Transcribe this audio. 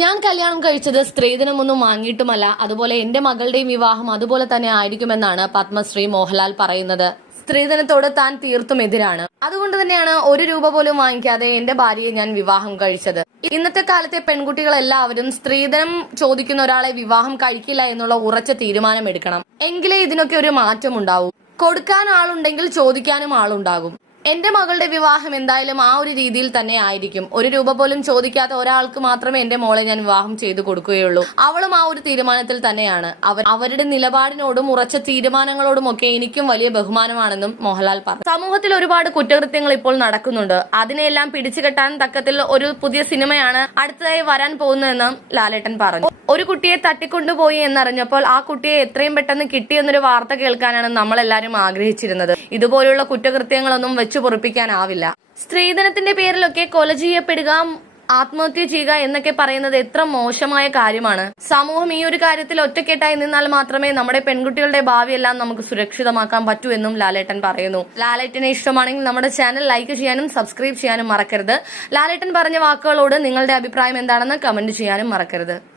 ഞാൻ കല്യാണം കഴിച്ചത് സ്ത്രീധനമൊന്നും വാങ്ങിയിട്ടുമല്ല. അതുപോലെ എന്റെ മകളുടെയും വിവാഹം അതുപോലെ തന്നെ ആയിരിക്കുമെന്നാണ് പത്മശ്രീ മോഹൻലാൽ പറയുന്നത്. സ്ത്രീധനത്തോട് താൻ തീർത്തും എതിരാണ്. അതുകൊണ്ട് തന്നെയാണ് ഒരു രൂപ പോലും വാങ്ങിക്കാതെ എന്റെ ഭാര്യയെ ഞാൻ വിവാഹം കഴിച്ചത്. ഇന്നത്തെ കാലത്തെ പെൺകുട്ടികൾ എല്ലാവരും സ്ത്രീധനം ചോദിക്കുന്ന ഒരാളെ വിവാഹം കഴിക്കില്ല എന്നുള്ള ഉറച്ച തീരുമാനം എടുക്കണം എങ്കിലേ ഇതിനൊക്കെ ഒരു മാറ്റം ഉണ്ടാവൂ കൊടുക്കാൻ ആളുണ്ടെങ്കിൽ ചോദിക്കാനും ആളുണ്ടാകും. എന്റെ മകളുടെ വിവാഹം എന്തായാലും ആ ഒരു രീതിയിൽ തന്നെ ആയിരിക്കും. ഒരു രൂപ പോലും ചോദിക്കാത്ത ഒരാൾക്ക് മാത്രമേ എന്റെ മോളെ ഞാൻ വിവാഹം ചെയ്തു കൊടുക്കുകയുള്ളൂ. അവളും ആ ഒരു തീരുമാനത്തിൽ തന്നെയാണ്. അവർ അവരുടെ നിലപാടിനോടും ഉറച്ച തീരുമാനങ്ങളോടും ഒക്കെ എനിക്കും വലിയ ബഹുമാനമാണെന്നും മോഹൻലാൽ പറഞ്ഞു. സമൂഹത്തിൽ ഒരുപാട് കുറ്റകൃത്യങ്ങൾ ഇപ്പോൾ നടക്കുന്നുണ്ട്. അതിനെല്ലാം പിടിച്ചുകെട്ടാൻ തക്കത്തിൽ ഒരു പുതിയ സിനിമയാണ് അടുത്തതായി വരാൻ പോകുന്നതെന്നും ലാലേട്ടൻ പറഞ്ഞു. ഒരു കുട്ടിയെ തട്ടിക്കൊണ്ടുപോയി എന്നറിഞ്ഞപ്പോൾ ആ കുട്ടിയെ എത്രയും പെട്ടെന്ന് കിട്ടിയെന്നൊരു വാർത്ത കേൾക്കാനാണ് നമ്മളെല്ലാവരും ആഗ്രഹിച്ചിരുന്നത്. ഇതുപോലുള്ള കുറ്റകൃത്യങ്ങളൊന്നും വെച്ചു പൊറിപ്പിക്കാനാവില്ല. സ്ത്രീധനത്തിന്റെ പേരിലൊക്കെ കൊല ചെയ്യപ്പെടുക ആത്മഹത്യ ചെയ്യുക എന്നൊക്കെ പറയുന്നത് എത്ര മോശമായ കാര്യമാണ്. സമൂഹം ഈ ഒരു കാര്യത്തിൽ ഒറ്റക്കെട്ടായി നിന്നാൽ മാത്രമേ നമ്മുടെ പെൺകുട്ടികളുടെ ഭാവിയെല്ലാം നമുക്ക് സുരക്ഷിതമാക്കാൻ പറ്റൂ എന്നും ലാലേട്ടൻ പറയുന്നു. ലാലേട്ടനെ ഇഷ്ടമാണെങ്കിൽ നമ്മുടെ ചാനൽ ലൈക്ക് ചെയ്യാനും സബ്സ്ക്രൈബ് ചെയ്യാനും മറക്കരുത്. ലാലേട്ടൻ പറഞ്ഞ വാക്കുകളോട് നിങ്ങളുടെ അഭിപ്രായം എന്താണെന്ന് കമന്റ് ചെയ്യാനും മറക്കരുത്.